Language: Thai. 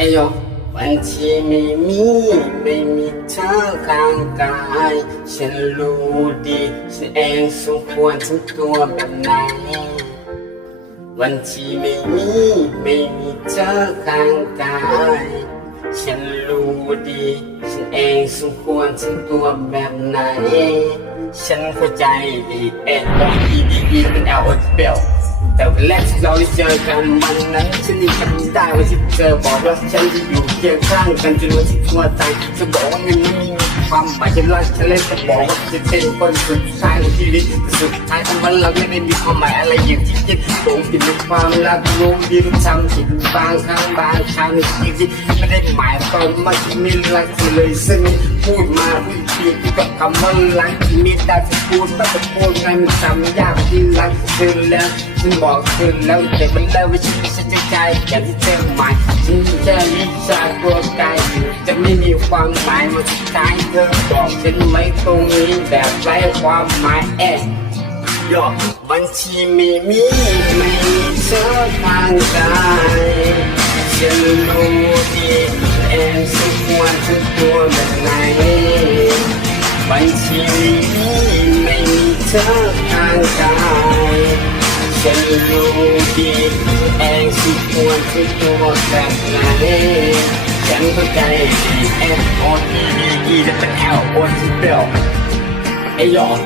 เอยกบัญชีไม่มีไม่มีเธอข้างกาย ฉันรู้ดีฉันเองสมควรทั้งตัวแบบไหนวันที่ไม่มีไม่มีเธอข้างกายฉันรู้ดีฉันเองสมควรทั้งตัวแบบไหน ฉันเข้าใจดีเอ็นอีดีอีเป็นเอลโอเปล แต่วันแรกที่เราได้เจอกันวันนั้นฉันยังจำได้ว่าที่เธอบอกว่าฉันจะอยู่เคียงข้างกันจนวันที่ตัวตายเธอบอกว่าเงินไม่มีความหมายฉันรักฉันเลยจะบอกว่าจะเป็นคนสุดท้ายของชีวิตสุดท้ายของวันเราไม่ได้มีความหมายอะไรอย่างที่คิดผมผิดในความรักรู้ดีรู้ทำผิดบางครั้งบางครั้งในชีวิตไม่ได้หมายความว่าที่ไม่รักเธอเลยซึ่งพูด กับคำว่ารักที่ไม่ได้จะพูดไม่จะพูดไงมันจำยากที่รักเธอแล้วฉันบอกเธอแล้วแต่มันแล้วว่าฉันฉันจะใจอยางที่เธอหมายฉันแค่วิชากตัวกายจะไม่มีความหมายมาสุดท้ายเธอบอกฉันไหมตรงนี้แบบไร้ความหมายแอบยอบัญชีไม่มีไม่มีเธอทางกา ไม่มีเธอทางกายฉันรู้ดีตัวเองสมควรคือตัวแบบไหนฉันเข้าใจดี F O T D E จะเป็น L O T เปลไอหยอก